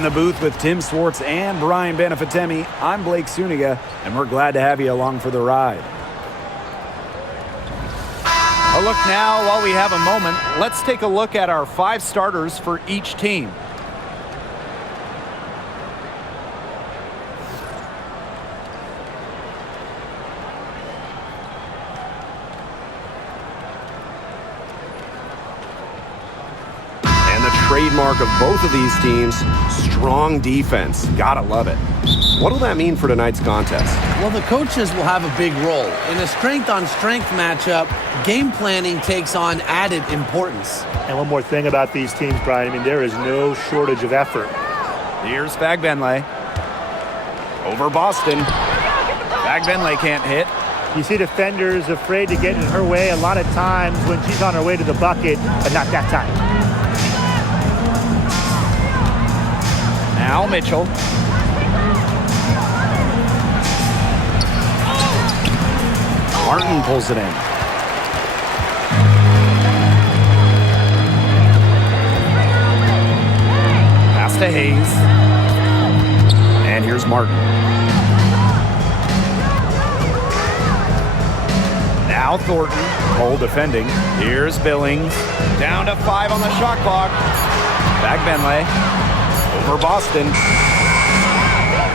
In the booth with Tim Swartz and Brian Benefatemi, I'm Blake Suniga, and we're glad to have you along for the ride. A look now, while we have a moment, let's take a look at our 5 starters for each team. Trademark of both of these teams, strong defense. Gotta love it. What'll that mean for tonight's contest? Well, the coaches will have a big role. In a strength-on-strength matchup, game planning takes on added importance. And one more thing about these teams, Brian, I mean, there is no shortage of effort. Here's Fagbenle. Over Boston. Fagbenle can't hit. You see defenders afraid to get in her way a lot of times when she's on her way to the bucket, but not that time. Now Mitchell. Martin pulls it in. Pass to Hayes. And here's Martin. Now Thornton. Cole defending. Here's Billings. Down to 5 on the shot clock. Fagbenle. Over Boston.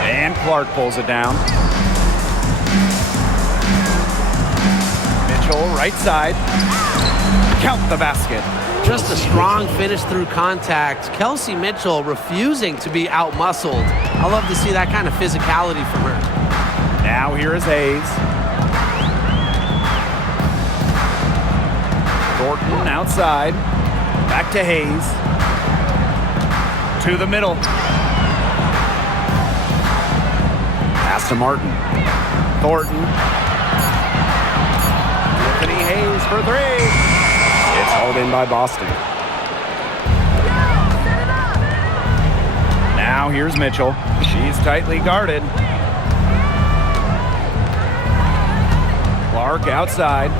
And Clark pulls it down. Mitchell, right side. Count the basket. Just a strong finish through contact. Kelsey Mitchell refusing to be out-muscled. I love to see that kind of physicality from her. Now here is Hayes. Thornton outside. Back to Hayes. To the middle. Pass to Martin. Thornton. Anthony Hayes for 3. It's hauled in by Boston. Now here's Mitchell. She's tightly guarded. Clark outside.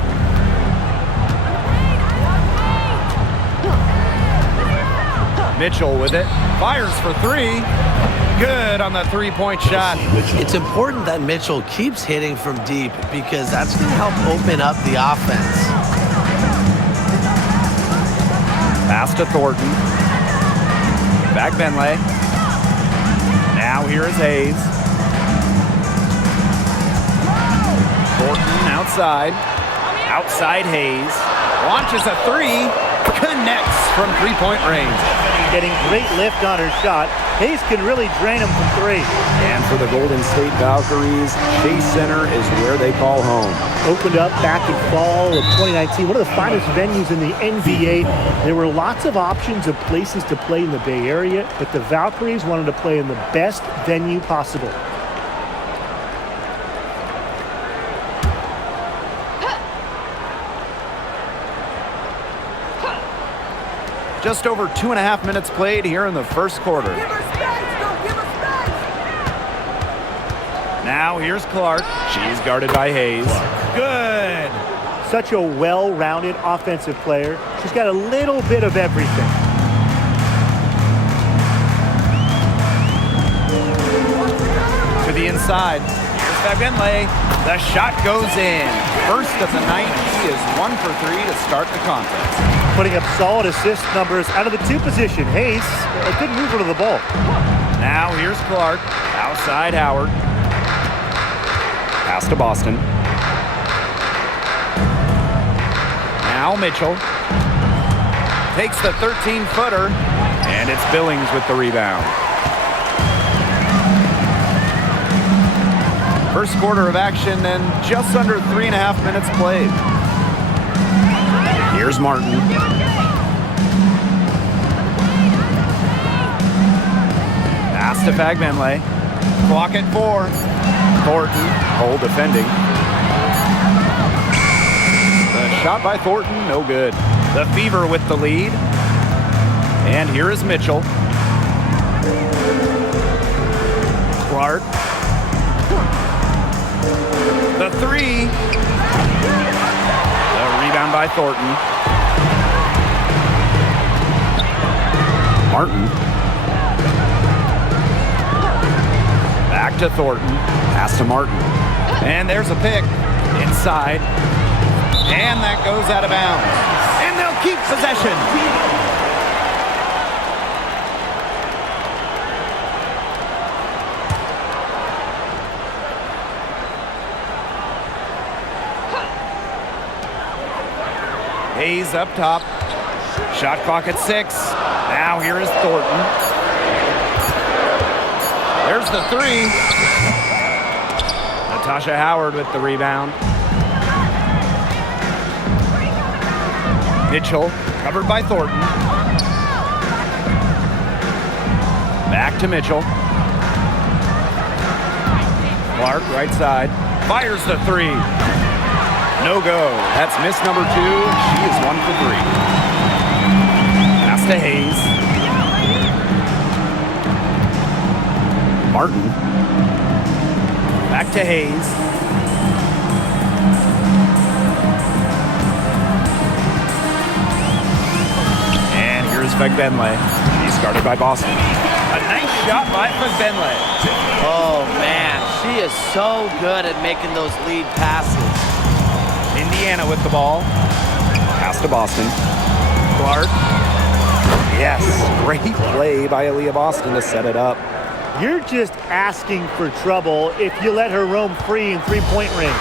Mitchell with it. Fires for 3. Good on the 3-point shot. It's important that Mitchell keeps hitting from deep because that's going to help open up the offense. Pass to Thornton. Fagbenle. Now here is Hayes. Thornton outside. Outside Hayes. Launches a 3. Connects from 3-point range. Getting great lift on her shot. Hayes can really drain him from 3. And for the Golden State Valkyries, Chase Center is where they call home. Opened up back in fall of 2019, one of the finest venues in the NBA. There were lots of options of places to play in the Bay Area, but the Valkyries wanted to play in the best venue possible. Just over 2.5 minutes played here in the first quarter. Now here's Clark. She's guarded by Hayes. Good. Such a well-rounded offensive player. She's got a little bit of everything. To the inside. Here's Fagbenle. The shot goes in. First of the night. She is 1 for 3 to start the contest. Putting up solid assist numbers out of the 2 position. Hayes, a good mover to the ball. Now here's Clark. Outside Howard. Pass to Boston. Now Mitchell. Takes the 13-footer. And it's Billings with the rebound. First quarter of action and just under 3.5 minutes played. Here's Martin. Pass to Fagbenle. Clock at 4. Thornton, Cole defending. The shot by Thornton, no good. The Fever with the lead. And here is Mitchell. Clark. The 3. The rebound by Thornton. Martin. to Thornton. Pass to Martin. And there's a pick. Inside. And that goes out of bounds. And they'll keep possession. Hayes up top. Shot clock at 6. Now here is Thornton. There's the 3. Natasha Howard with the rebound. Mitchell covered by Thornton. Back to Mitchell. Clark right side. Fires the 3. No go. That's miss number 2. She is 1 for 3. Pass to Hayes. Martin. Back to Hayes. And here's Fagbenle. She's guarded by Boston. A nice shot by Fagbenle. Oh, man. She is so good at making those lead passes. Indiana with the ball. Pass to Boston. Clark. Yes, great play by Aaliyah Boston to set it up. You're just asking for trouble if you let her roam free in three-point range.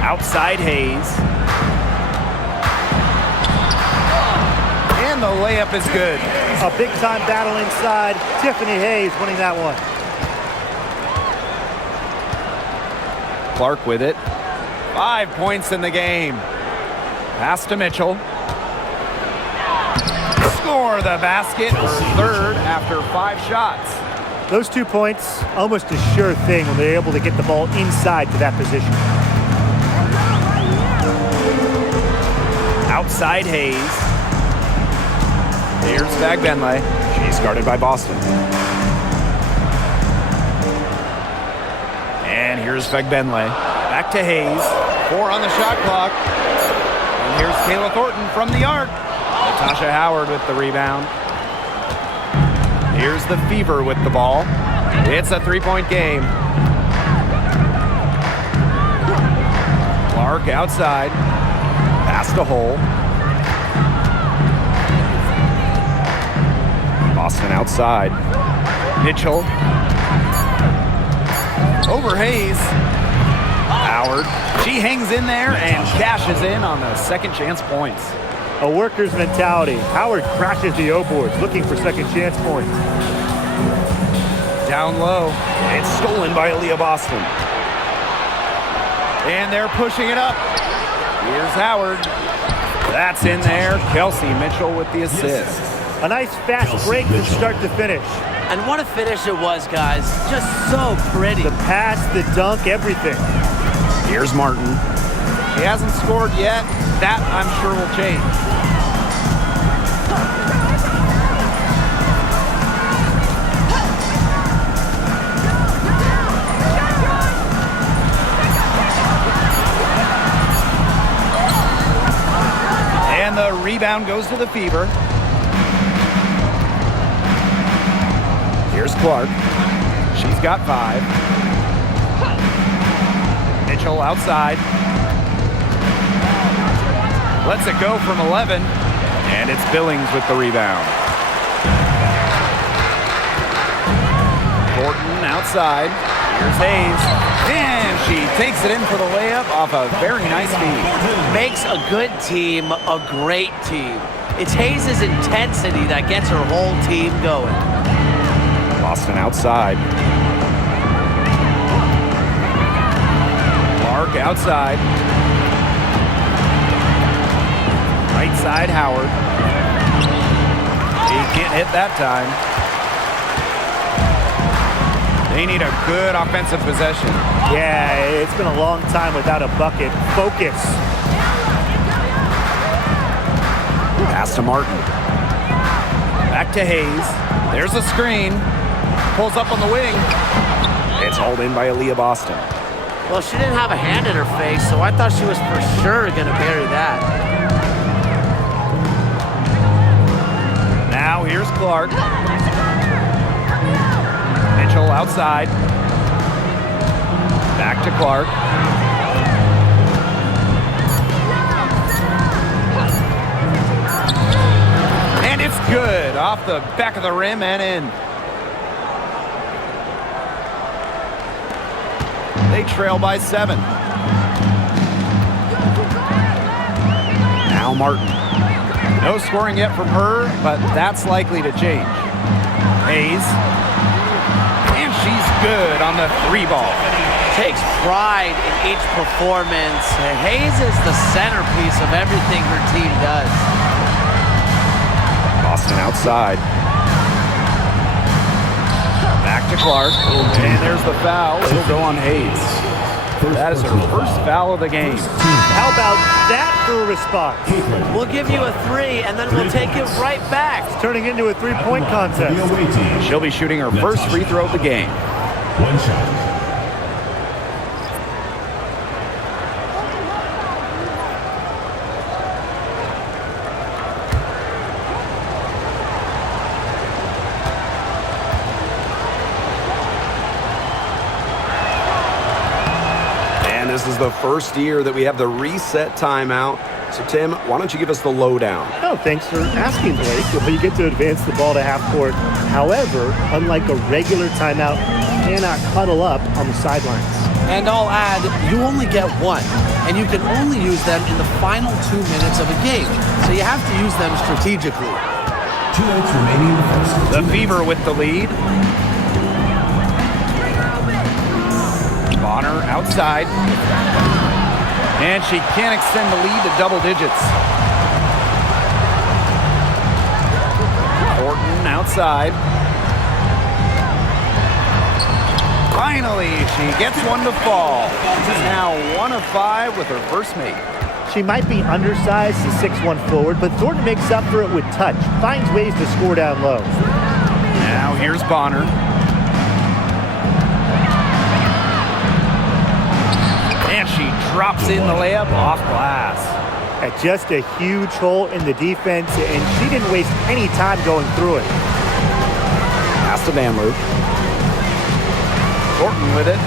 Outside Hayes. And the layup is good. A big-time battle inside. Tiffany Hayes winning that one. Clark with it. 5 points in the game. Pass to Mitchell. Score the basket. Her third after 5 shots. Those 2 points, almost a sure thing when they're able to get the ball inside to that position. Outside Hayes. Here's Fagbenle. She's guarded by Boston. And here's Fagbenle. Back to Hayes. 4 on the shot clock. And here's Kayla Thornton from the arc. Natasha Howard with the rebound. Here's the Fever with the ball. It's a 3-point game. Clark outside. Pass to Hole. Boston outside. Mitchell. Over Hayes. Howard. She hangs in there and cashes in on the second chance points. A worker's mentality. Howard crashes the O-boards looking for second chance points. Down low. It's stolen by Aaliyah Boston. And they're pushing it up. Here's Howard. That's in there. Kelsey Mitchell with the assist. A nice fast break from start to finish. And what a finish it was, guys. Just so pretty. The pass, the dunk, everything. Here's Martin. He hasn't scored yet. That, I'm sure, will change. And the rebound goes to the Fever. Here's Clark. She's got 5. Mitchell outside. Lets it go from 11. And it's Billings with the rebound. Thornton outside. Here's Hayes. And she takes it in for the layup off a very nice feed. Makes a good team a great team. It's Hayes' intensity that gets her whole team going. Boston outside. Clark outside. Right side, Howard. He can't hit that time. They need a good offensive possession. Yeah, it's been a long time without a bucket. Focus. Pass to Martin. Back to Hayes. There's a screen. Pulls up on the wing. It's hauled in by Aaliyah Boston. Well, she didn't have a hand in her face, so I thought she was for sure going to bury that. Now here's Clark. outside. Back to Clark. And it's good off the back of the rim and in. They trail by 7. Now Martin. No scoring yet from her, but that's likely to change. Hayes. And she's good on the 3 ball. Takes pride in each performance. Hayes is the centerpiece of everything her team does. Boston outside. Back to Clark. And there's the foul. It'll go on Hayes. That is her first foul of the game. How about that for a response? We'll give you a 3, and then we'll take it right back. It's turning into a 3-point contest. She'll be shooting her first free throw of the game. One shot. This is the first year that we have the reset timeout. So, Tim, why don't you give us the lowdown? Oh, thanks for asking, Blake. But you get to advance the ball to half court. However, unlike a regular timeout, you cannot cuddle up on the sidelines. And I'll add, you only get 1, and you can only use them in the final 2 minutes of a game. So you have to use them strategically. 2 minutes remaining in the first. The Fever with the lead. Bonner outside. And she can't extend the lead to double digits. Thornton outside. Finally, she gets one to fall. She's now 1 of 5 with her first make. She might be undersized to 6'1" forward, but Thornton makes up for it with touch. Finds ways to score down low. Now here's Bonner. And she drops in the layup off glass. Just a huge hole in the defense, and she didn't waste any time going through it. Pass to Van Loo. Thornton with it.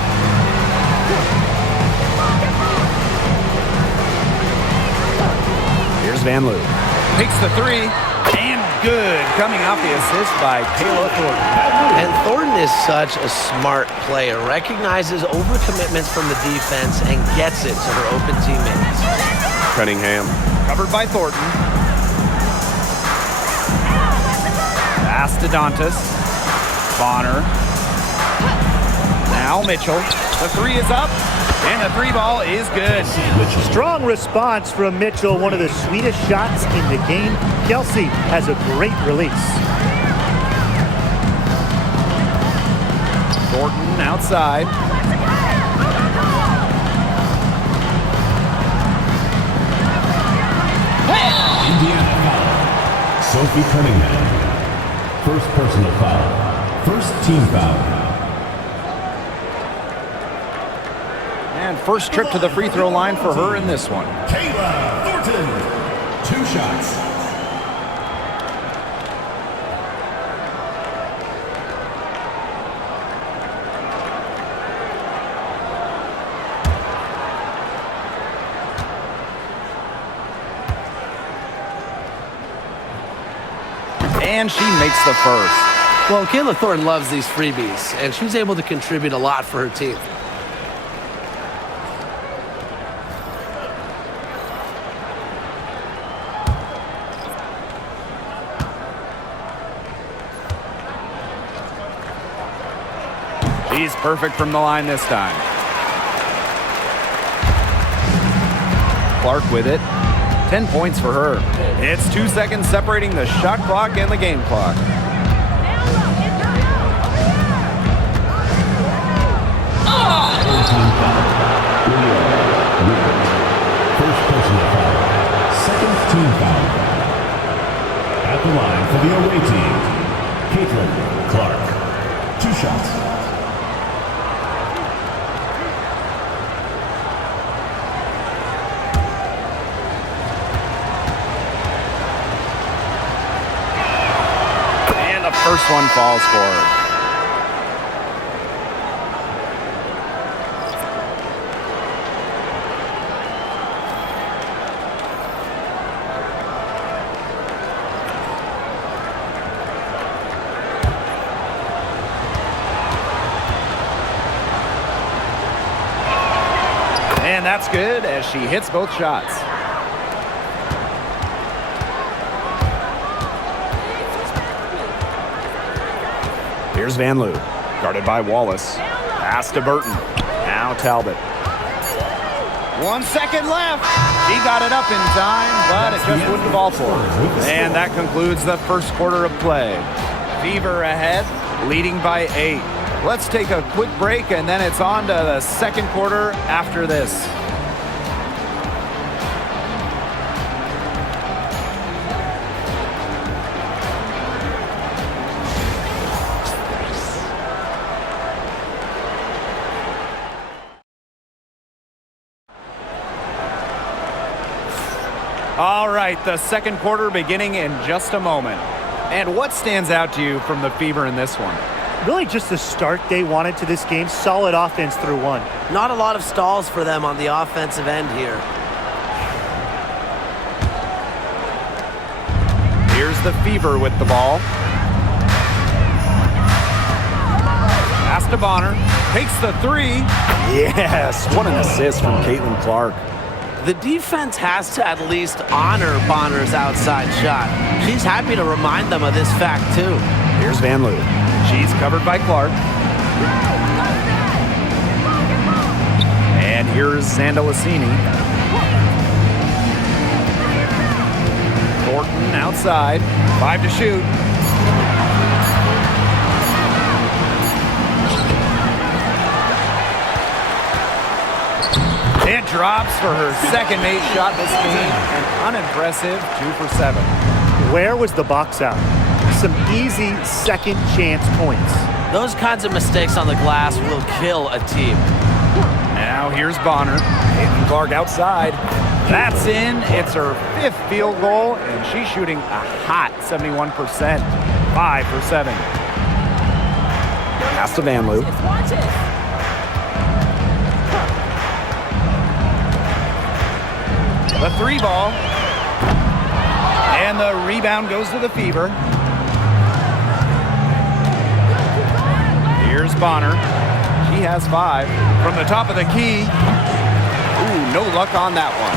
Here's Van Loo. Takes the 3. And good. Coming off the assist by Kayla Thornton. And Thornton is such a smart player. Recognizes overcommitments from the defense and gets it to her open teammates. Cunningham. Covered by Thornton. Pass to Dantas. Bonner. Now Mitchell. The 3 is up. And the 3 ball is good. Strong response from Mitchell, one of the sweetest shots in the game. Kelsey has a great release. Thornton outside. Indiana foul. Sophie Cunningham. First personal foul. First team foul. And first trip to the free throw line for her in this one. Kayla Thornton. 2 shots. And she makes the first. Well, Kayla Thornton loves these freebies, and she's able to contribute a lot for her team. She's perfect from the line this time. Clark with it. 10 points for her. It's 2 seconds separating the shot clock and the game clock. First personal foul. Second team foul. At the line for the away team, CaitlinClark. 2 shots. First one falls for her. And that's good as she hits both shots. Here's Van Loo, guarded by Wallace. Pass to Burton. Now Talbot. 1 second left. He got it up in time, but it just wouldn't fall for her. And that concludes the first quarter of play. Fever ahead, leading by 8. Let's take a quick break, and then it's on to the second quarter after this. All right, the second quarter beginning in just a moment. And what stands out to you from the Fever in this one? Really just the start they wanted to this game. Solid offense through one. Not a lot of stalls for them on the offensive end here. Here's the Fever with the ball. Pass to Bonner. Takes the 3. Yes, what an assist from Caitlin-Clark. The defense has to at least honor Bonner's outside shot. She's happy to remind them of this fact, too. Here's Van Loo. She's covered by Clark. And here's Zandalicini. Thornton outside. 5 to shoot. It drops for her second made shot this game. An unimpressive 2 for 7. Where was the box out? Some easy second chance points. Those kinds of mistakes on the glass will kill a team. Now here's Bonner. Caitlin-Clark outside. That's in. It's her 5th field goal, and she's shooting a hot 71%. 5 for 7. Pass to Van Loo. The 3 ball. And the rebound goes to the Fever. Here's Bonner. She has 5. From the top of the key. Ooh, no luck on that one.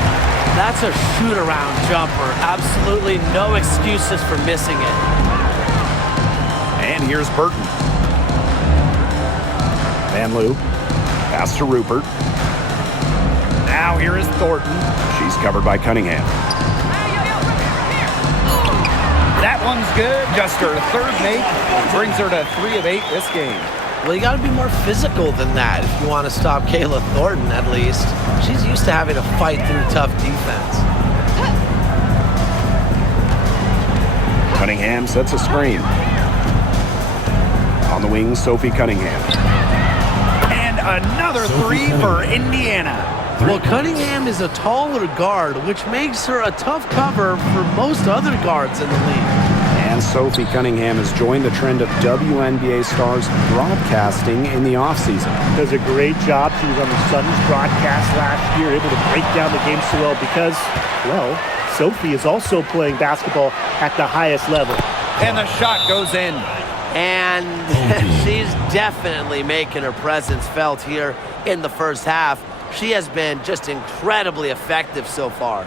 That's a shoot-around jumper. Absolutely no excuses for missing it. And here's Burton. Van Loo. Pass to Rupert. Now here is Thornton. She's covered by Cunningham. That one's good. Just her 3rd make. Brings her to 3 of 8 this game. Well, you got to be more physical than that if you want to stop Kayla Thornton, at least. She's used to having to fight through tough defense. Cunningham sets a screen. On the wing, Sophie Cunningham. And another 3 for Indiana. Well, Cunningham is a taller guard, which makes her a tough cover for most other guards in the league. And Sophie Cunningham has joined the trend of WNBA stars broadcasting in the offseason. Does a great job. She was on the Suns broadcast last year, able to break down the game so well because, well, Sophie is also playing basketball at the highest level. And the shot goes in. And she's definitely making her presence felt here in the first half. She has been just incredibly effective so far.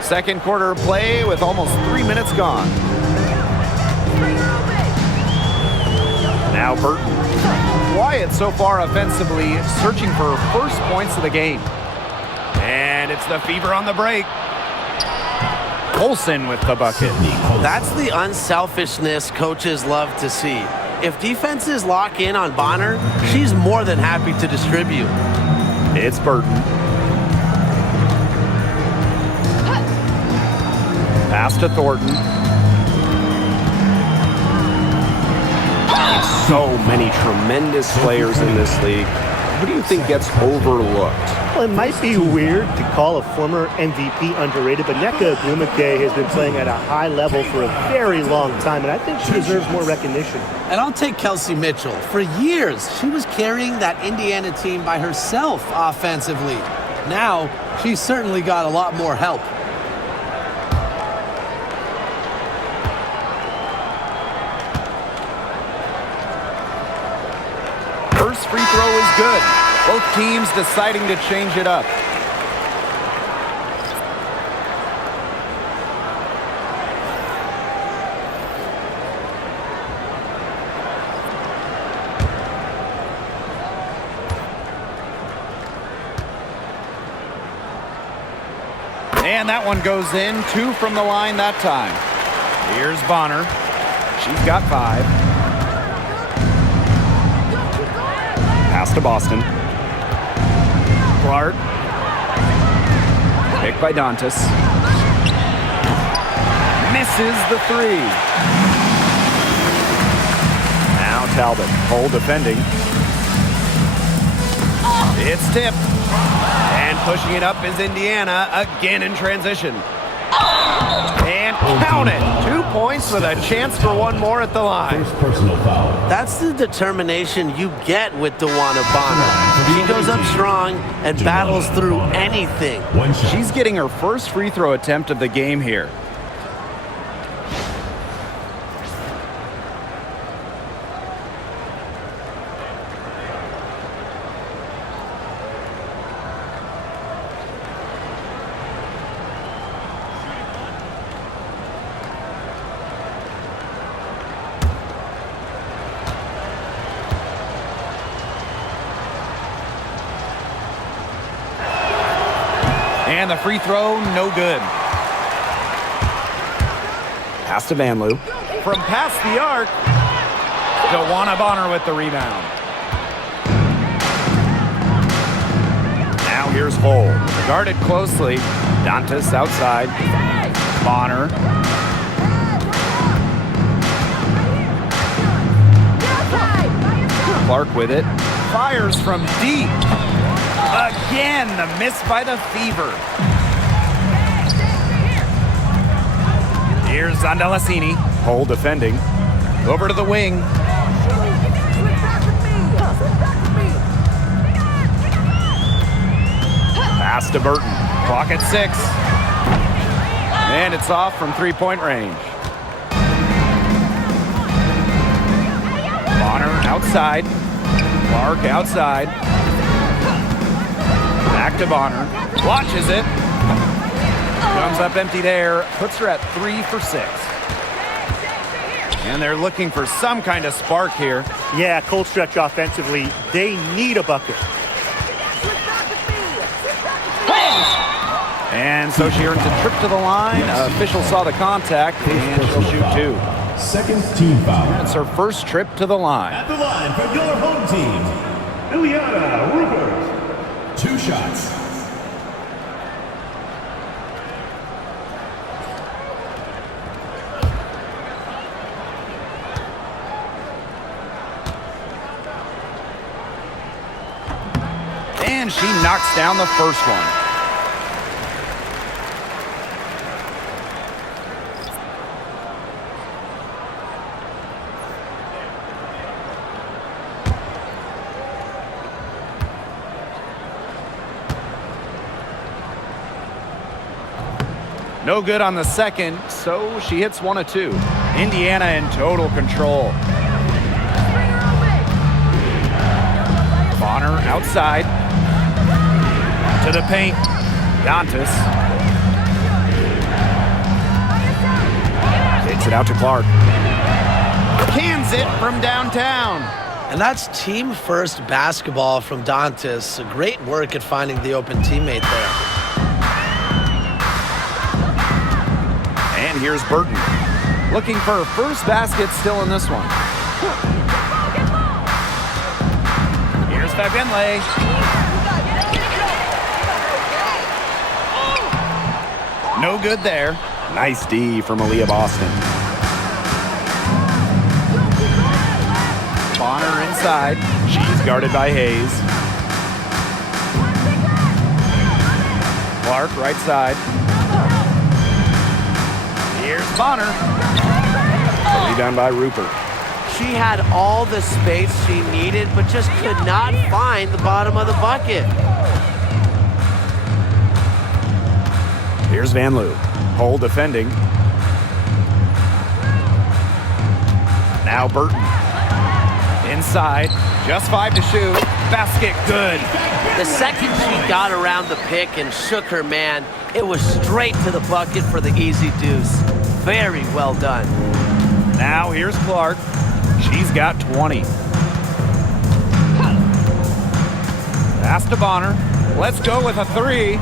Second quarter play with almost 3 minutes gone. Now Burton. Quiet so far offensively, searching for first points of the game. And it's the Fever on the break. Olsen with the bucket. That's the unselfishness coaches love to see. If defenses lock in on Bonner, she's more than happy to distribute. It's Burton. Pass to Thornton. So many tremendous players in this league. Who do you think gets overlooked? Well, it might be weird to call a former MVP underrated, but Nneka Ogwumike has been playing at a high level for a very long time, and I think she deserves more recognition. And I'll take Kelsey Mitchell. For years, she was carrying that Indiana team by herself offensively. Now, she's certainly got a lot more help. First free throw is good. Both teams deciding to change it up. And that one goes in. 2 from the line that time. Here's Bonner. She's got 5. Pass to Boston. Clark. Picked by Dantas. Misses the 3. Now Talbot. Cole defending. It's tipped. And pushing it up is Indiana, again in transition. And count it. 2 points with a chance for one more at the line. First personal foul. That's the determination you get with DeWanna Bonner. She goes up strong and battles through anything. One shot. She's getting her first free throw attempt of the game here. And the free throw, no good. Pass to Vanloo. From past the arc, DeWanna Bonner with the rebound. Now here's Hull. Guarded closely. Dantas outside. Bonner. Clark with it. Fires from deep. Again, the miss by the Fever. Here's Zandalasini. Hull defending. Over to the wing. Pass to Burton. Clock at 6. And it's off from three-point range. Bonner outside. Clark outside. Back to Bonner. Watches it. Comes up empty there. Puts her at 3 for 6. And they're looking for some kind of spark here. Yeah, cold stretch offensively. They need a bucket. And so she earns a trip to the line. Official saw the contact, and she'll shoot 2. Second team foul. It's her first trip to the line. At the line for your home team, Ileana Rupert. 2 shots. And she knocks down the first one. No good on the second, so she hits 1 of 2. Indiana in total control. Bonner outside. To the paint. Dantas. Takes it out to Clark. Cans it from downtown. And that's team first basketball from Dantas. Great work at finding the open teammate there. And here's Burton. Looking for her first basket still in this one. Here's Fabenle. No good there. Nice D from Aaliyah Boston. Bonner inside. She's guarded by Hayes. Clark right side. Here's Bonner. Rebound by Rupert. She had all the space she needed, but just could not find the bottom of the bucket. Here's Van Loo. Hole defending. Now Burton. Inside. Just 5 to shoot. Basket good. The second she got around the pick and shook her man, it was straight to the bucket for the easy deuce. Very well done. Now here's Clark. She's got 20. Pass to Bonner. Let's go with a 3.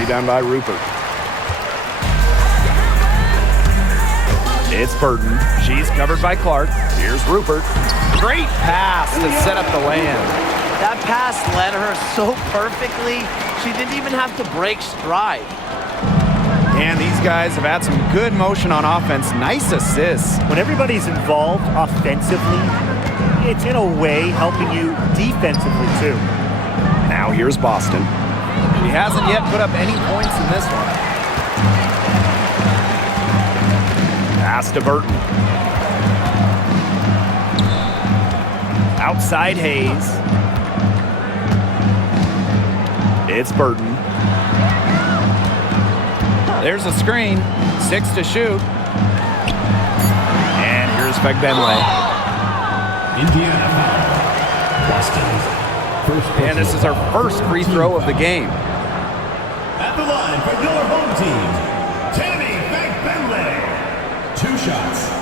Rebound by Rupert. It's Burton. She's covered by Clark. Here's Rupert. Great pass to set up the land. That pass led her so perfectly, she didn't even have to break stride. And these guys have had some good motion on offense. Nice assists. When everybody's involved offensively, it's in a way helping you defensively too. Now here's Boston. She hasn't yet put up any points in this one. Pass to Burton. Outside Hayes. It's Burton. There's a screen. 6 to shoot. And here's Fagbenle. Indiana foul. Boston. First And this is our first free throw of the game. At the line for your home team, Tammy Fagbenle. 2 shots.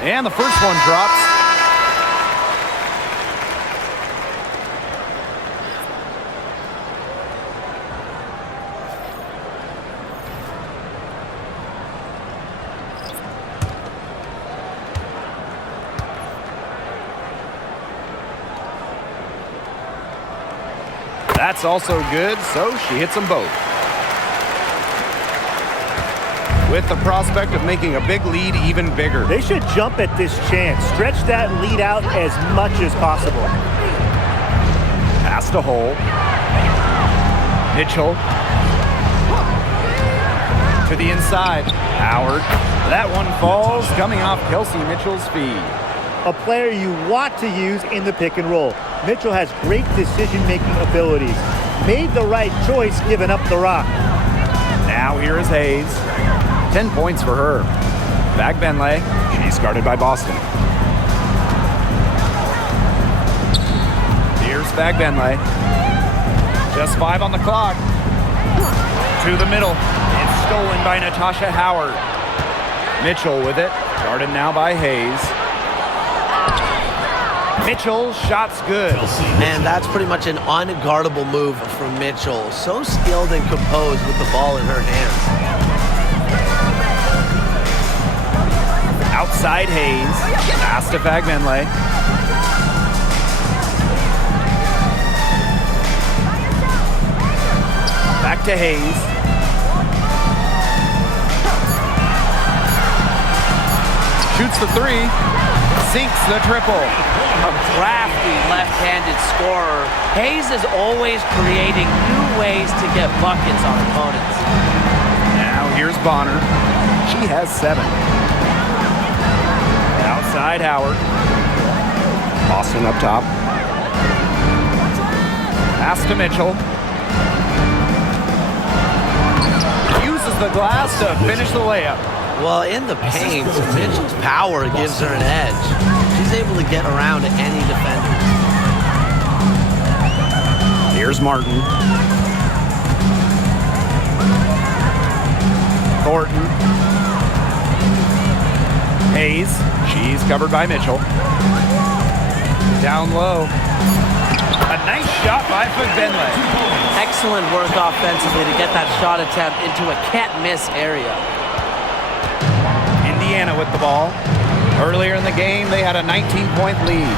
And the first one drops. That's also good, so she hits them both. With the prospect of making a big lead even bigger. They should jump at this chance. Stretch that lead out as much as possible. Pass to Hole. Mitchell. To the inside. Howard. That one falls, coming off Kelsey Mitchell's feed. A player you want to use in the pick and roll. Mitchell has great decision-making abilities. Made the right choice giving up the rock. Now here is Hayes. 10 points for her. Fagbenle. She's guarded by Boston. Here's Fagbenle. Just 5 on the clock. To the middle. It's stolen by Natasha Howard. Mitchell with it. Guarded now by Hayes. Mitchell, shot's good. And that's pretty much an unguardable move from Mitchell. So skilled and composed with the ball in her hands. Outside Hayes. Pass to Fagbenle. Back to Hayes. Shoots the 3. Sinks the triple. A crafty left-handed scorer. Hayes is always creating new ways to get buckets on opponents. Now here's Bonner. She has 7. Outside Howard. Boston up top. Pass to Mitchell. Uses the glass to finish the layup. Well, in the paint, Mitchell's power gives her an edge. She's able to get around any defender. Here's Martin. Thornton. Hayes. She's covered by Mitchell. Down low. A nice shot by Fagbenle. Excellent work offensively to get that shot attempt into a can't-miss area. Indiana with the ball. Earlier in the game, they had a 19-point lead.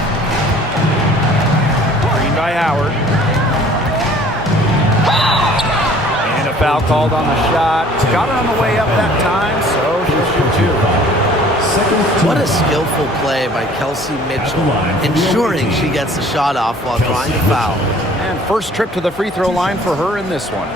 Screen by Howard. And a foul called on the shot. Got her on the way up that time, so she'll shoot two. What a skillful play by Kelsey Mitchell, ensuring she gets the shot off while trying to foul. And first trip to the free throw line for her in this one.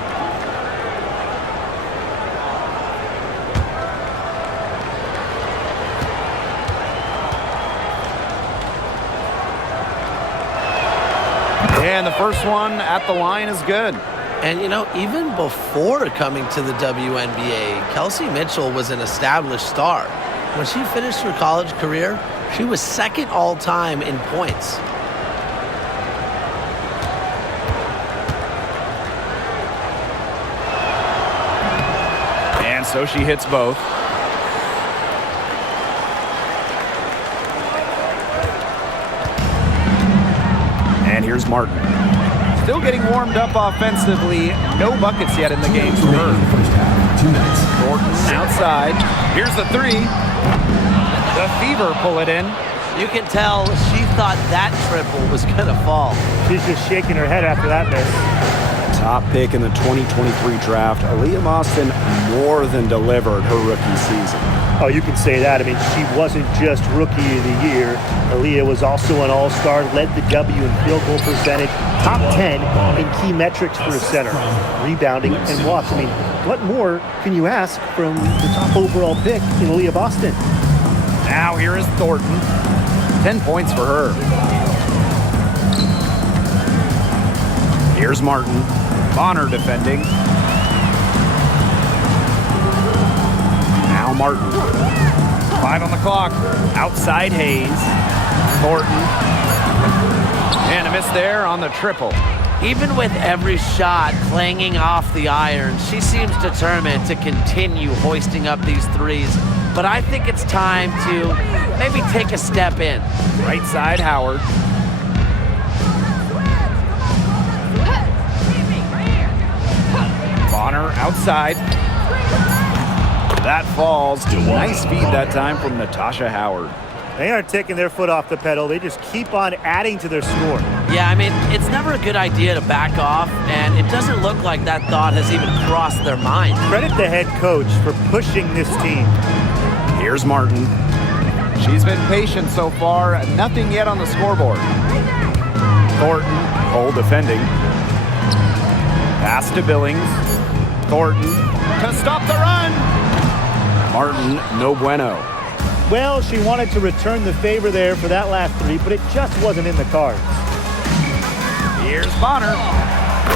And the first one at the line is good. And, you know, even before coming to the WNBA, Kelsey Mitchell was an established star. When she finished her college career, she was second all-time in points. And so she hits both. And here's Martin. Still getting warmed up offensively. No buckets yet in the game for her. Thornton outside. Here's the three. The Fever pull it in. You can tell she thought that triple was going to fall. She's just shaking her head after that miss. Top pick in the 2023 draft, Aaliyah Boston more than delivered her rookie season. Oh, you can say that. I mean, she wasn't just Rookie of the Year. Aaliyah was also an all-star, led the W in field goal percentage, top 10 in key metrics for a center, rebounding and walks. I mean, what more can you ask from the top overall pick in Aaliyah Boston? Now here is Thornton. 10 points for her. Here's Martin. Bonner defending. Now Martin. 5 on the clock. Outside Hayes. Thornton. And a miss there on the triple. Even with every shot clanging off the iron, she seems determined to continue hoisting up these threes. But I think it's time to maybe take a step in. Right side, Howard. Bonner outside. That falls. Nice feed that time from Natasha Howard. They aren't taking their foot off the pedal. They just keep on adding to their score. Yeah, I mean, it's never a good idea to back off, and it doesn't look like that thought has even crossed their mind. Credit the head coach for pushing this team. Here's Martin. She's been patient so far. Nothing yet on the scoreboard. Thornton, Cole defending. Pass to Billings. Thornton to stop the run. Martin, no bueno. Well, she wanted to return the favor there for that last three, but it just wasn't in the cards. Here's Bonner.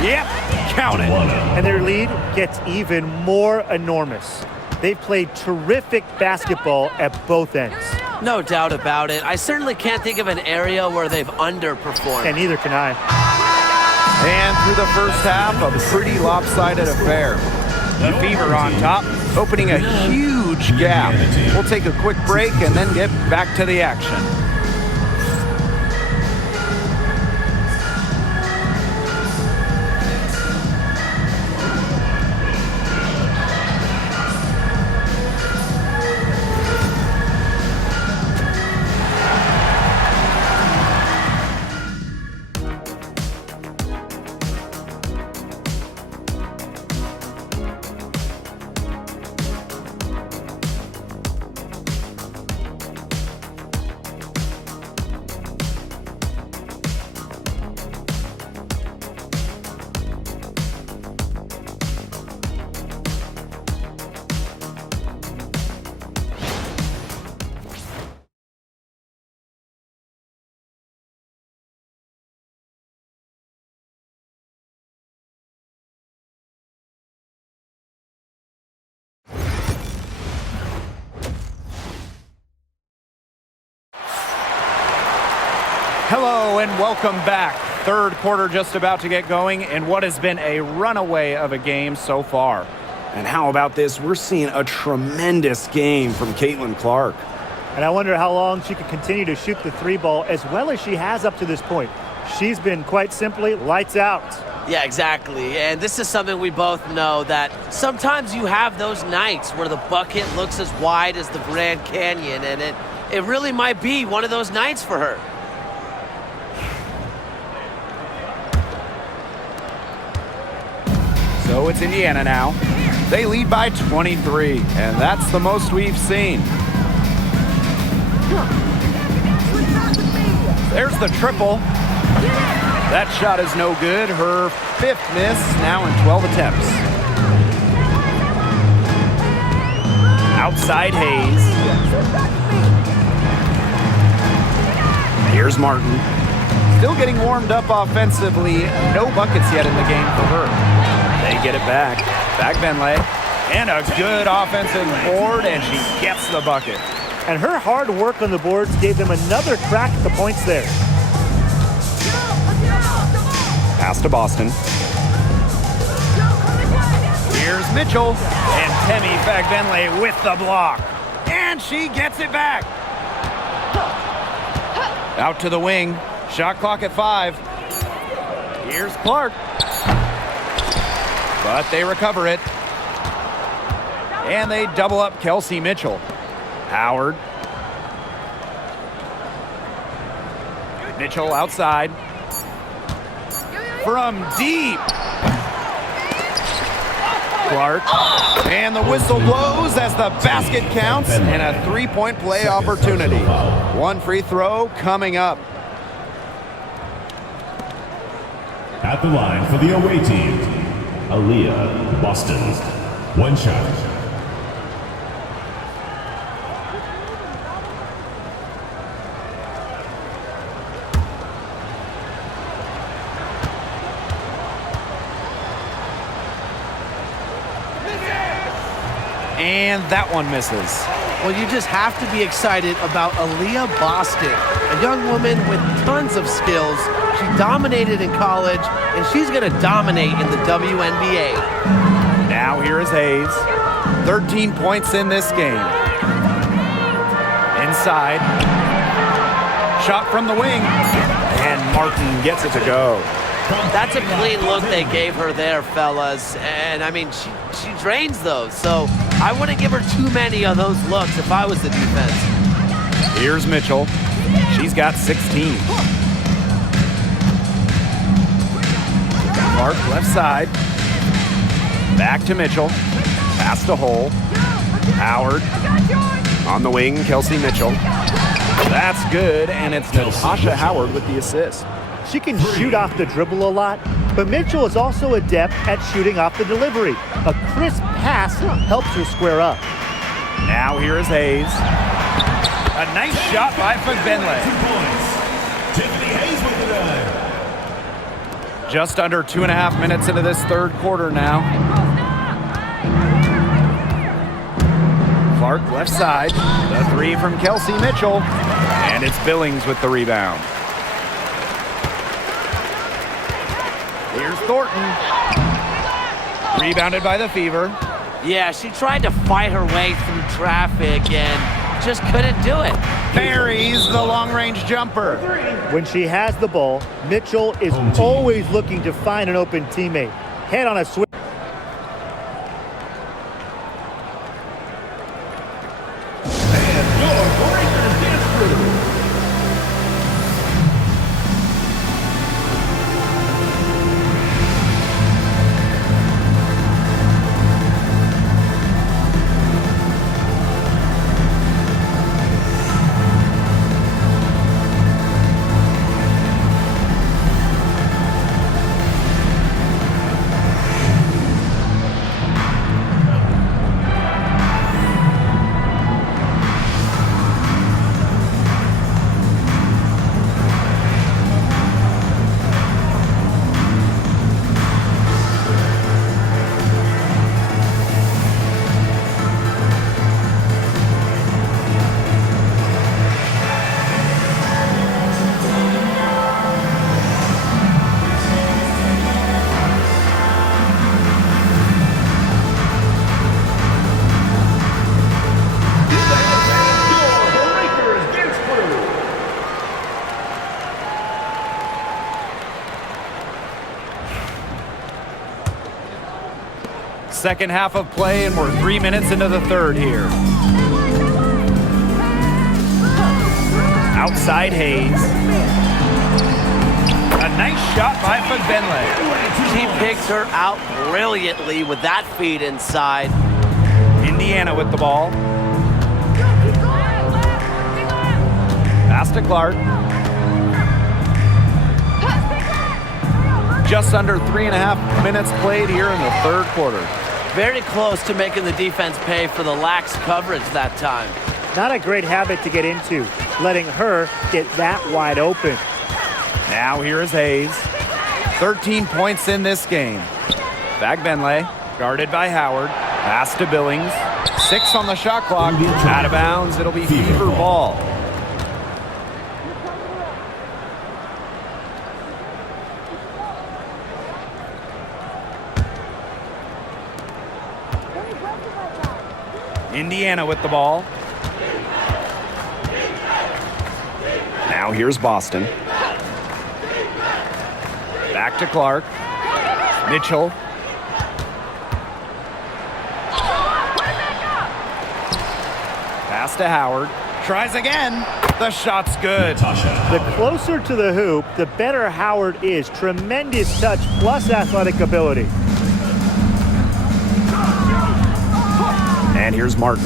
Yep, count it. And their lead gets even more enormous. They've played terrific basketball at both ends. No doubt about it. I certainly can't think of an area where they've underperformed. And neither can I. And through the first half, a pretty lopsided affair. The Fever on top, opening a huge gap. We'll take a quick break and then get back to the action. Hello and welcome back. Third quarter just about to get going in what has been a runaway of a game so far. And how about this? We're seeing a tremendous game from CaitlinClark. And I wonder how long she can continue to shoot the three ball as well as she has up to this point. She's been quite simply lights out. Yeah, exactly. And this is something we both know, that sometimes you have those nights where the bucket looks as wide as the Grand Canyon and it it really might be one of those nights for her. So it's Indiana now. They lead by 23, and that's the most we've seen. There's the triple. That shot is no good. Her 5th miss, now in 12 attempts. Outside Hayes. Here's Martin. Still getting warmed up offensively. No buckets yet in the game for her. They get it back. Back Benley. And a good offensive board, and she gets the bucket. And her hard work on the boards gave them another crack at the points there. Pass to Boston. Here's Mitchell. And Temi Fagbenle with the block. And she gets it back. Out to the wing. Shot clock at 5. Here's Clark. But they recover it. And they double up Kelsey Mitchell. Howard. Mitchell outside. From deep. Clark. And the whistle blows as the basket counts and a 3-point play opportunity. One free throw coming up. At the line for the away team, Aaliyah, Boston. One shot. And that one misses. Well, you just have to be excited about Aaliyah Boston, a young woman with tons of skills. She dominated in college, and she's going to dominate in the WNBA. Now here is Hayes. 13 points in this game. Inside. Shot from the wing. And Martin gets it to go. That's a clean look they gave her there, fellas. And, I mean, she drains those. So I wouldn't give her too many of those looks if I was the defense. Here's Mitchell. She's got 16. Clark left side. Back to Mitchell. Pass to Hole. Howard. On the wing, Kelsey Mitchell. That's good, and it's Natasha Howard with the assist. She can shoot off the dribble a lot, but Mitchell is also adept at shooting off the delivery. A crisp pass helps her square up. Now here is Hayes. A nice shot by Fagbenle. 2 points. Tiffany Hayes with the run. Just under 2.5 minutes into this third quarter now. Clark left side. The 3 from Kelsey Mitchell. And it's Billings with the rebound. Here's Thornton. Rebounded by the Fever. Yeah, she tried to fight her way through traffic and just couldn't do it. Buries the long-range jumper. When she has the ball, Mitchell is always looking to find an open teammate. Head on a switch. And your Breakers dance crew. Second half of play, and we're 3 minutes into the third here. Outside Hayes. A nice shot by Benley. She picks her out brilliantly with that feed inside. Indiana with the ball. Pass to Clark. Just under 3.5 minutes played here in the third quarter. Very close to making the defense pay for the lax coverage that time. Not a great habit to get into, letting her get that wide open. Now here is Hayes. 13 points in this game. Bag Benley, guarded by Howard. Pass to Billings. 6 on the shot clock. Out of bounds. It'll be Fever ball. Indiana with the ball. Now here's Boston. Back to Clark. Mitchell. Pass to Howard. Tries again. The shot's good. The closer to the hoop, the better Howard is. Tremendous touch plus athletic ability. And here's Martin.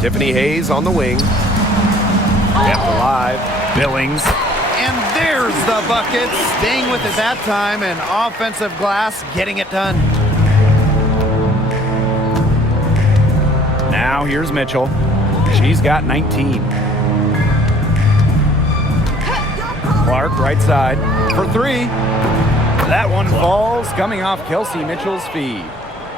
Tiffany Hayes on the wing. Kept alive. Billings. And there's the bucket. Staying with it that time, and offensive glass getting it done. Now here's Mitchell. She's got 19. Clark right side for 3. That one falls, coming off Kelsey Mitchell's feed.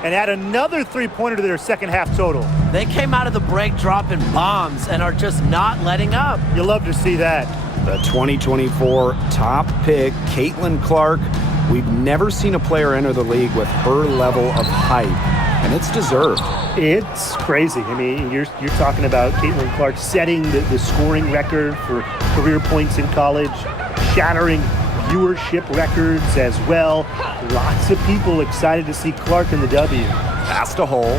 And add another three-pointer to their second half total. They came out of the break dropping bombs and are just not letting up. You'll love to see that. The 2024 top pick, CaitlinClark. We've never seen a player enter the league with her level of hype, and it's deserved. It's crazy. I mean, you're talking about CaitlinClark setting the scoring record for career points in college, shattering viewership records as well. Lots of people excited to see Clark in the W. Pass to Hole.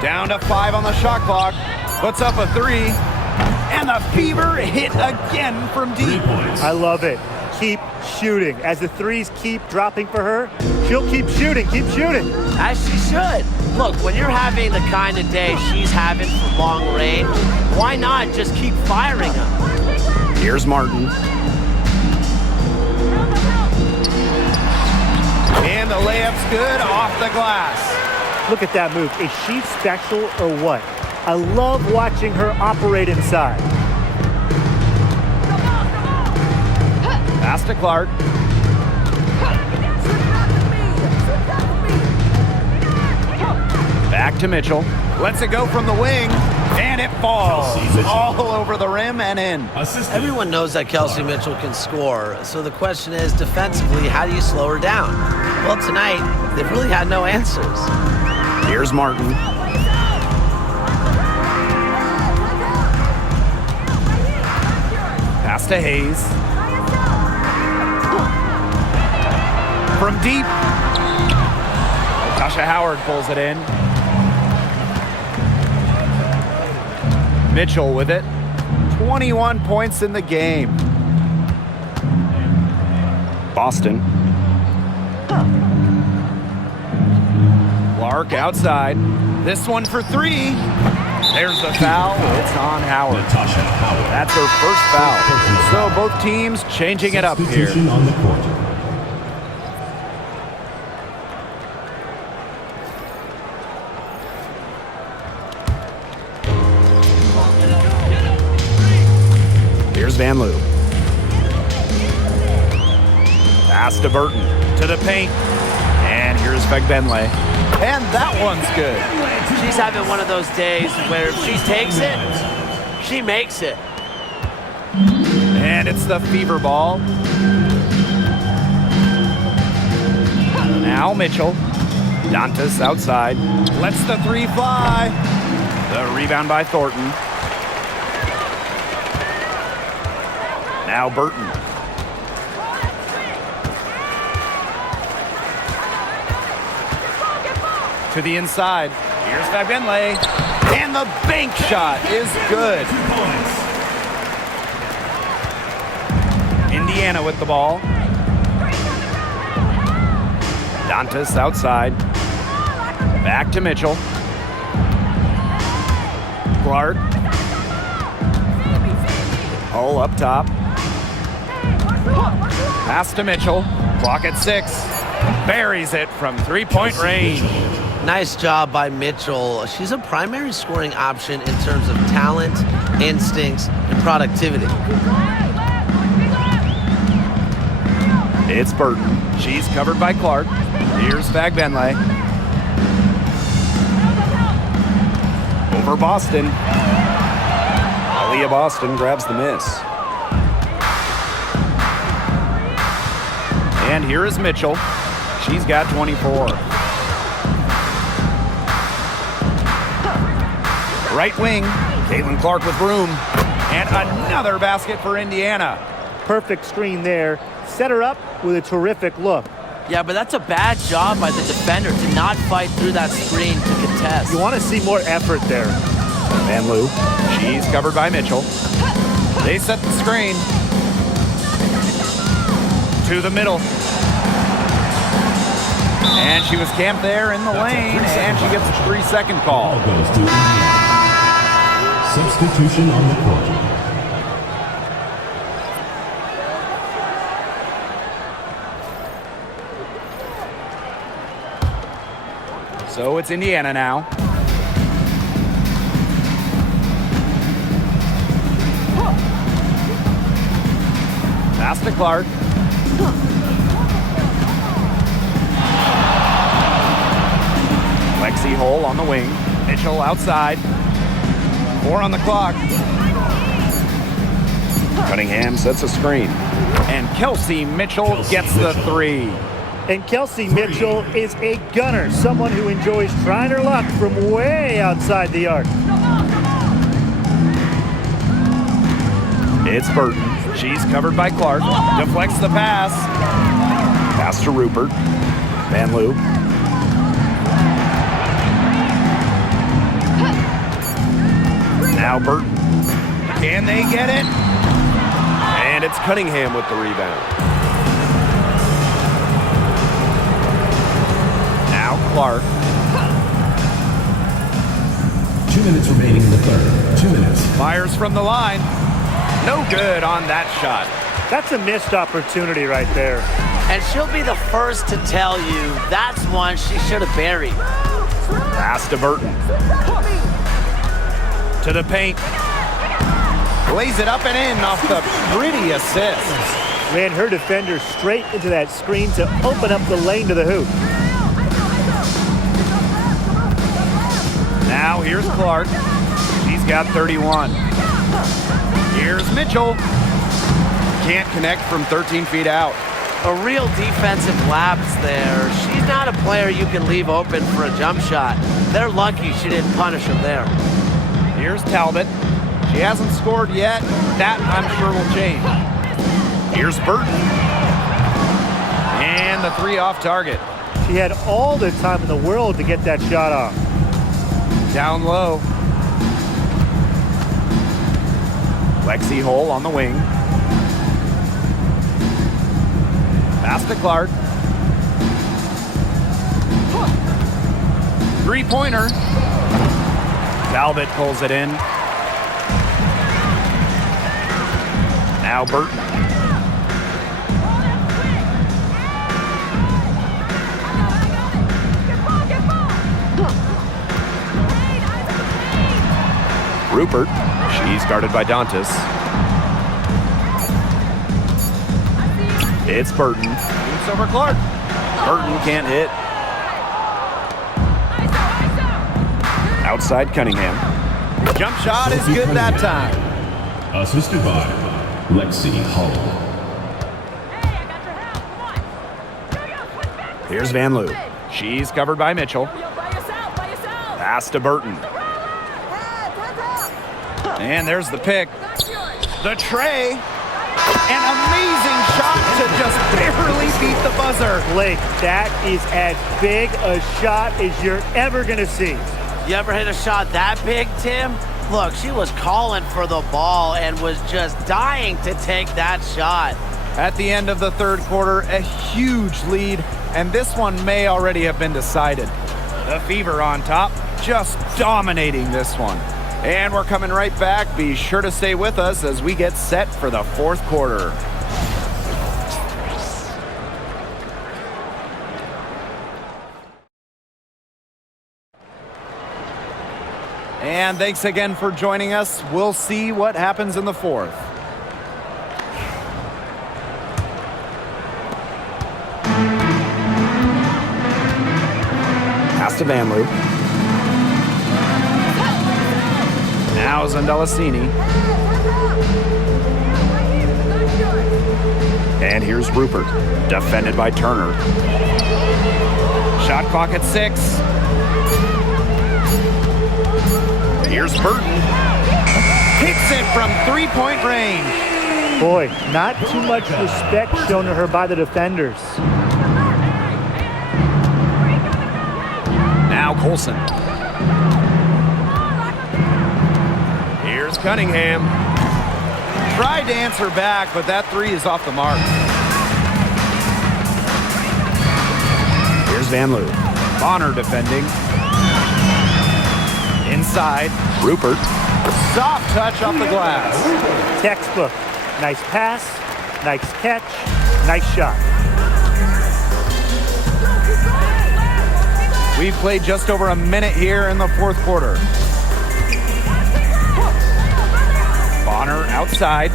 Down to 5 on the shot clock. Puts up a 3. And the Fever hit again from deep. I love it. Keep shooting. As the threes keep dropping for her, she'll keep shooting, keep shooting. As she should. Look, when you're having the kind of day she's having from long range, why not just keep firing them? Here's Martin. And the layup's good off the glass. Look at that move. Is she special or what? I love watching her operate inside. Pass to Clark. Back to Mitchell. Lets it go from the wing. And it falls all over the rim and in. Everyone knows that Kelsey Mitchell can score, so the question is, defensively, how do you slow her down? Well, tonight, they've really had no answers. Here's Martin. Pass to Hayes. From deep. Tasha Howard pulls it in. Mitchell with it. 21 points in the game. Boston. Clark outside. This one for 3. There's the foul. It's on Howard. That's her first foul. So both teams changing it up here. On the court. Here's Van Loo. Pass to Burton. To the paint. And here's Benley. And that one's good. She's having one of those days where if she takes it, she makes it. And it's the Fever ball. Now Mitchell. Dantas outside. Lets the 3 fly. The rebound by Thornton. Now Burton. To the inside. Here's Fagbinley. And the bank shot is good. Indiana with the ball. Dantas outside. Back to Mitchell. Clark. Hull up top. Pass to Mitchell. Clock at 6. Buries it from three-point range. Nice job by Mitchell. She's a primary scoring option in terms of talent, instincts, and productivity. It's Burton. She's covered by Clark. Here's Fagbinley. Over Boston. Aaliyah Boston grabs the miss. And here is Mitchell. She's got 24. Right wing, Caitlin Clark with room. And another basket for Indiana. Perfect screen there. Set her up with a terrific look. Yeah, but that's a bad job by the defender to not fight through that screen to contest. You want to see more effort there. Van Loo. She's covered by Mitchell. They set the screen. To the middle. And she was camped there in the lane, and she gets a 3-second call. Ball goes to Indiana. Substitution on the court. So it's Indiana now. Pass to Clark. Lexi Hull on the wing. Mitchell outside. 4 on the clock. Cunningham sets a screen. And Kelsey Mitchell gets the 3. And Kelsey Mitchell is a gunner, someone who enjoys trying her luck from way outside the arc. It's Burton. She's covered by Clark. Deflects the pass. Pass to Rupert. Van Loo. Now Burton. Can they get it? And it's Cunningham with the rebound. Now Clark. 2 minutes remaining in the third. 2 minutes. Fires from the line. No good on that shot. That's a missed opportunity right there. And she'll be the first to tell you that's one she should have buried. Pass to Burton. To the paint. Lays it up and in off the pretty assist. Ran her defender straight into that screen to open up the lane to the hoop. Now here's Clark. She's got 31. Here's Mitchell. Can't connect from 13 feet out. A real defensive lapse there. She's not a player you can leave open for a jump shot. They're lucky she didn't punish him there. Here's Talbot. She hasn't scored yet. That, I'm sure, will change. Here's Burton. And the 3 off target. She had all the time in the world to get that shot off. Down low. Lexi Hull on the wing. Pass to Clark. 3-pointer. Talbot pulls it in. Now Burton. Rupert. She's guarded by Dantas. It's Burton. Shoots over Clark. Burton can't hit. Outside Cunningham. Jump shot is good that time. Assisted by Lexi Hull. Here's Van Loo. She's covered by Mitchell. Pass to Burton. And there's the pick. The tray. An amazing shot to just barely beat the buzzer. Blake, that is as big a shot as you're ever going to see. You ever hit a shot that big, Tim? Look, she was calling for the ball and was just dying to take that shot. At the end of the third quarter, a huge lead, and this one may already have been decided. The Fever on top, just dominating this one. And we're coming right back. Be sure to stay with us as we get set for the fourth quarter. And thanks again for joining us. We'll see what happens in the fourth. Pass to Vanloo. Now Zandalasini. And here's Rupert, defended by Turner. Shot clock at 6. Here's Burton. Hits it from three-point range. Boy, not too much respect shown to her by the defenders. Now Colson. Here's Cunningham. Tried to answer back, but that three is off the mark. Here's Vanloo. Bonner defending. Inside. Rupert. Soft touch off the glass. Textbook. Nice pass, nice catch, nice shot. We've played just over a minute here in the fourth quarter. Bonner outside.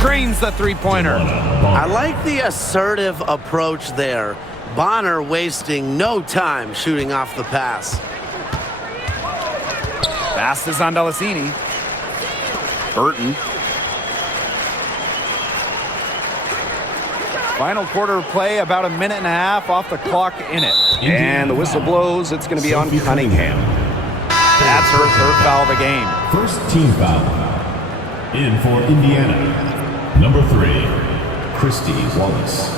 Drains the three-pointer. I like the assertive approach there. Bonner wasting no time shooting off the pass. Pass to Zandalasini. Burton. Final quarter play, about a minute and a half off the clock in it. And the whistle blows. It's going to be on Cunningham. That's her third foul of the game. First team foul. In for Indiana. Number 3, Christy Wallace.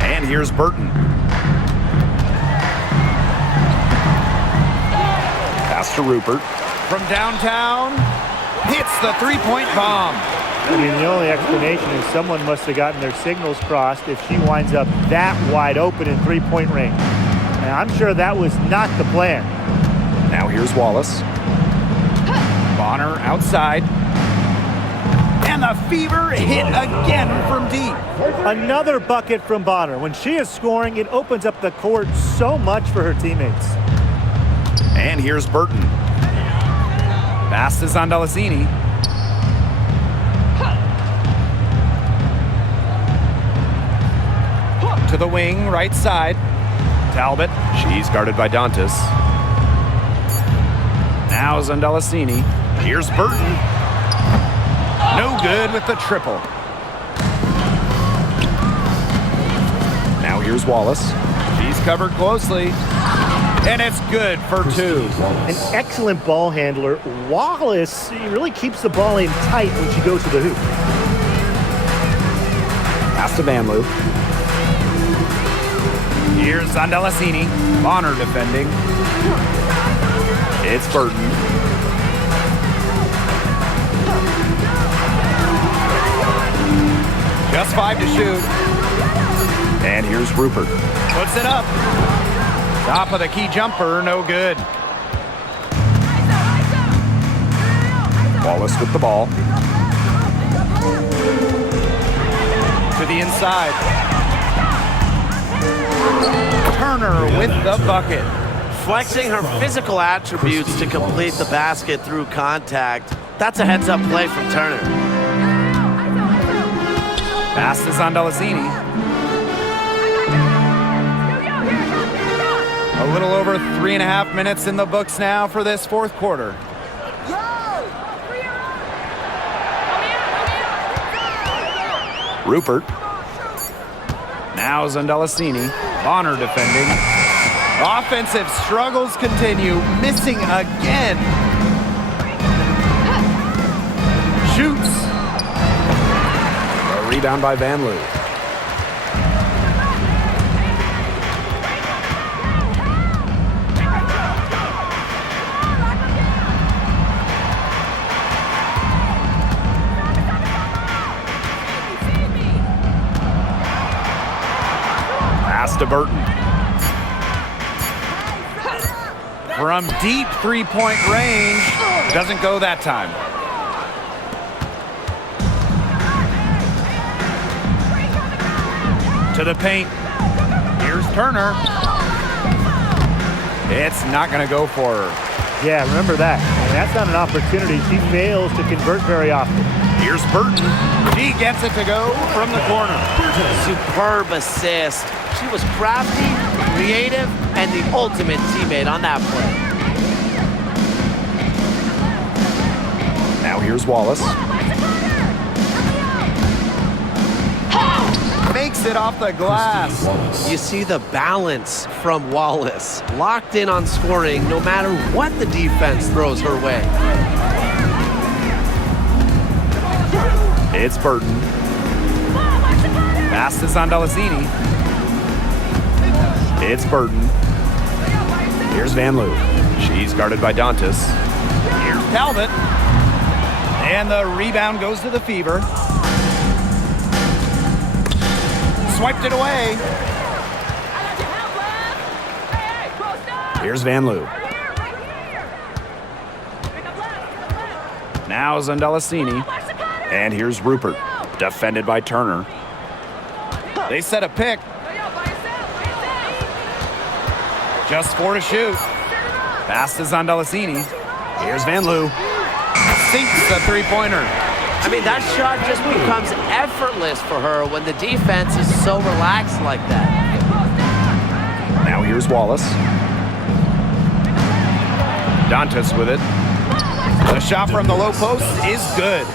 And here's Burton. Pass to Rupert. From downtown, hits the three-point bomb. I mean, the only explanation is someone must have gotten their signals crossed if she winds up that wide open in three-point range. And I'm sure that was not the plan. Now here's Wallace. Bonner outside. And the Fever hit again from deep. Another bucket from Bonner. When she is scoring, it opens up the court so much for her teammates. And here's Burton. Pass to Zandalasini. To the wing, right side. Talbot. She's guarded by Dantas. Now Zandalasini. Here's Burton. No good with the triple. Now here's Wallace. She's covered closely. And it's good for 2. An excellent ball handler. Wallace really keeps the ball in tight when she goes to the hoop. Pass to Vanloo. Here's Zandalasini. Bonner defending. It's Burton. Just 5 to shoot. And here's Rupert. Puts it up. Top of the key jumper, no good. Wallace with the ball. To the inside. Turner with the bucket. Flexing her physical attributes to complete the basket through contact. That's a heads-up play from Turner. Pass to Zandalasini. A little over 3.5 minutes in the books now for this fourth quarter. Rupert. Now Zandalasini. Bonner defending. Offensive struggles continue. Missing again. Shoots. rebound by Van Loo. Pass to Burton. From deep three-point range. Doesn't go that time. To the paint. Here's Turner. It's not going to go for her. Yeah, remember that. And that's not an opportunity. She fails to convert very often. Here's Burton. She gets it to go from the corner. Superb assist. She was crafty, creative, and the ultimate teammate on that play. Now here's Wallace. Makes it off the glass. You see the balance from Wallace. Locked in on scoring no matter what the defense throws her way. It's Burton. Pass to Zandalazini. It's Burton. Here's Van Loo. She's guarded by Dantas. Here's Talbot. And the rebound goes to the Fever. Swiped it away. Here's Van Loo. Now Zandalazini. And here's Rupert. Defended by Turner. They set a pick. Just 4 to shoot. Pass to Zandalazini. Here's Van Loo. Sinks the three-pointer. I mean, that shot just becomes effortless for her when the defense is so relaxed like that. Now here's Wallace. Dantas with it. The shot from the low post is good.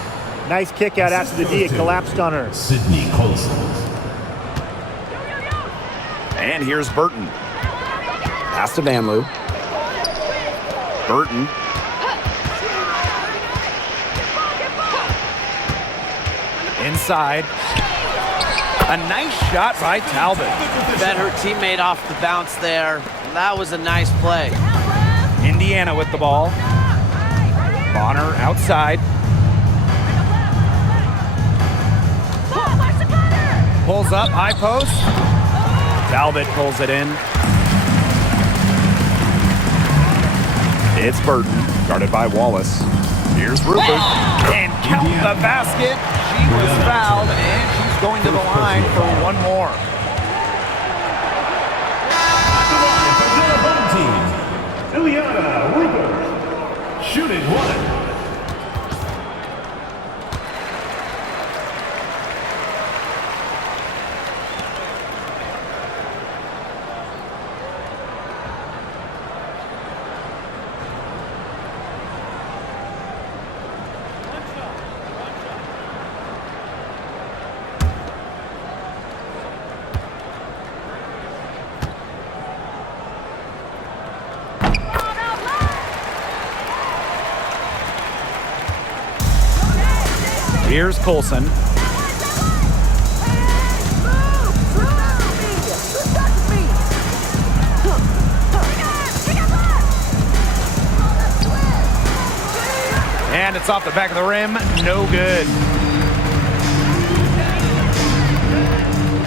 Nice kick out after the D. It collapsed on her. Sydney Colson. And here's Burton. Pass to Van Loo. Burton. Inside. A nice shot by Talbot. Bet her teammate off the bounce there. That was a nice play. Indiana with the ball. Bonner outside. Pulls up, high post. Talbot pulls it in. It's Burton, guarded by Wallace. Here's Rupert. And count the basket. She was fouled, and she's going to the line for one more. Ileana Rupert. Shooting one. Here's Colson. And it's off the back of the rim. No good.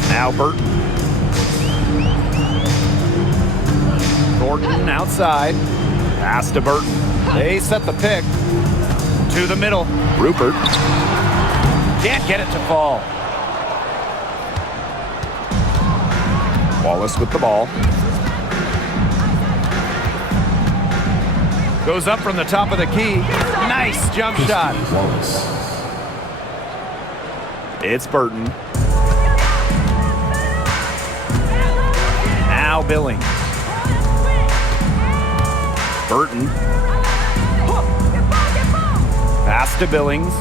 Now Burton. Thornton outside. Pass to Burton. They set the pick. To the middle. Rupert. Can't get it to fall. Wallace with the ball. Goes up from the top of the key. Nice jump shot. Wallace. It's Burton. Now Billings. Burton. Pass to Billings.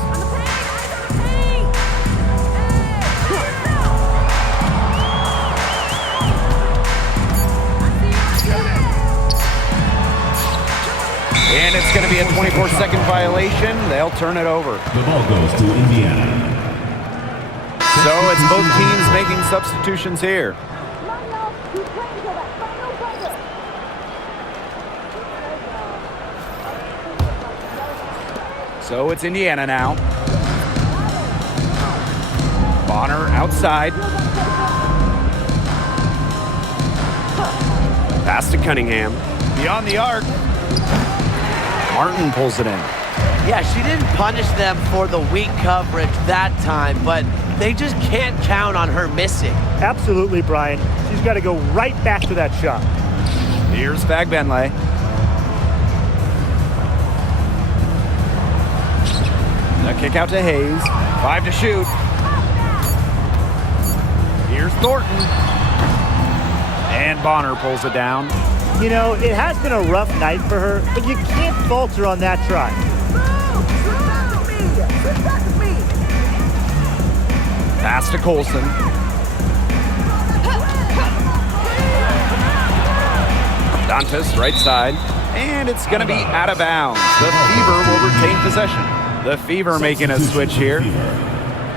And it's going to be a 24-second violation. They'll turn it over. The ball goes to Indiana. So it's both teams making substitutions here. So it's Indiana now. Bonner outside. Pass to Cunningham. Beyond the arc. Martin pulls it in. Yeah, she didn't punish them for the weak coverage that time, but they just can't count on her missing. Absolutely, Brian. She's got to go right back to that shot. Here's Fagbenle. The kick out to Hayes. 5 to shoot. Here's Thornton. And Bonner pulls it down. You know, it has been a rough night for her, but you can't falter on that try. Pass to Colson. Dantas, right side. And it's going to be out of bounds. The Fever will retain possession. The Fever making a switch here.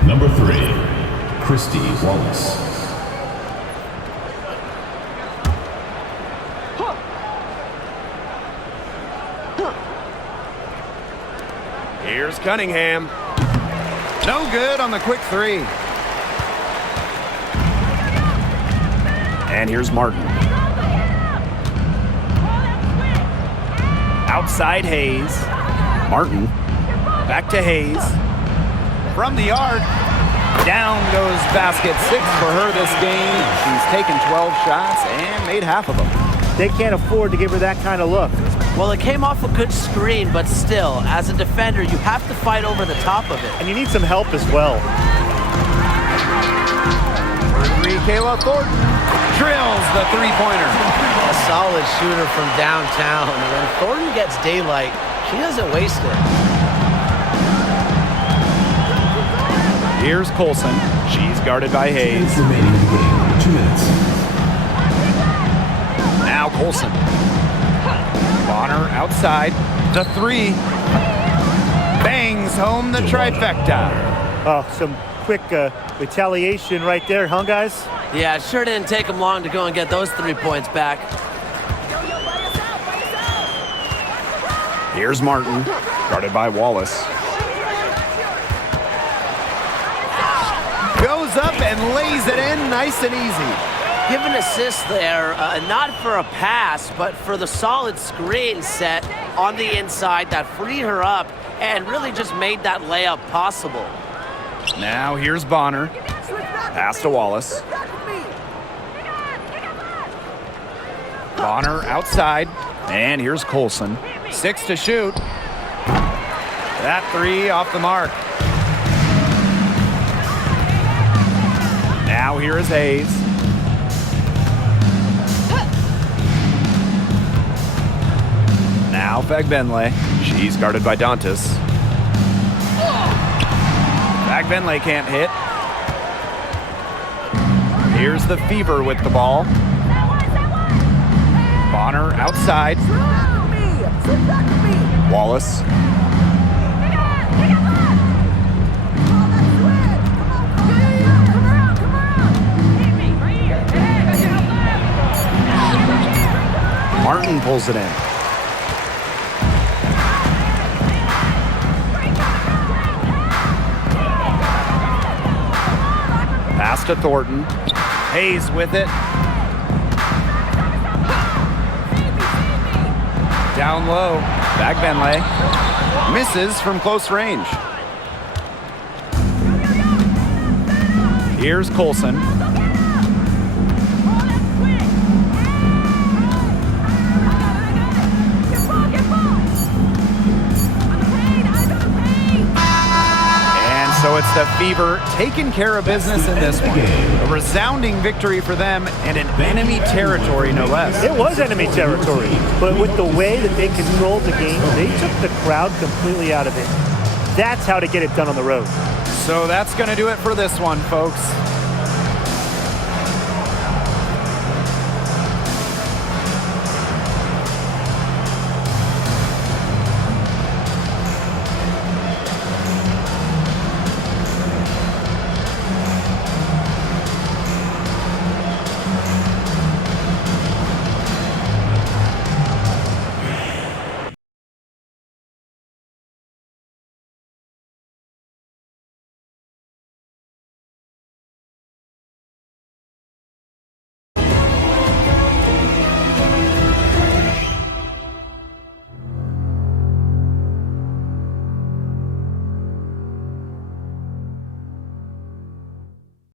Number 3, Christy Wallace. Here's Cunningham. No good on the quick 3. And here's Martin. Outside Hayes. Martin. Back to Hayes. From the arc. Down goes basket 6 for her this game. She's taken 12 shots and made half of them. They can't afford to give her that kind of look. Well, it came off a good screen, but still, as a defender, you have to fight over the top of it. And you need some help as well. Kayla Thornton drills the three-pointer. A solid shooter from downtown. And when Thornton gets daylight, she doesn't waste it. Here's Colson. She's guarded by Hayes. Remaining in the game, 2 minutes. Now Colson. Bonner outside. The 3. Bangs home the trifecta. Oh, some quick retaliation right there, huh, guys? Yeah, it sure didn't take them long to go and get those 3 points back. Here's Martin, guarded by Wallace. Goes up and lays it in nice and easy. Give an assist there, not for a pass, but for the solid screen set on the inside that freed her up and really just made that layup possible. Now here's Bonner. Pass to Wallace. Bonner outside. And here's Colson. 6 to shoot. That 3 off the mark. Now here is Hayes. Now Fagbenle. She's guarded by Dantas. Fagbenle can't hit. Here's the Fever with the ball. Bonner outside. Wallace. Martin pulls it in. Pass to Thornton. Hayes with it. Down low. Fagbenle misses from close range. Here's Colson. And so it's the Fever taking care of business in this one. A resounding victory for them and an enemy territory, no less. It was enemy territory, but with the way that they controlled the game, they took the crowd completely out of it. That's how to get it done on the road. So that's going to do it for this one, folks.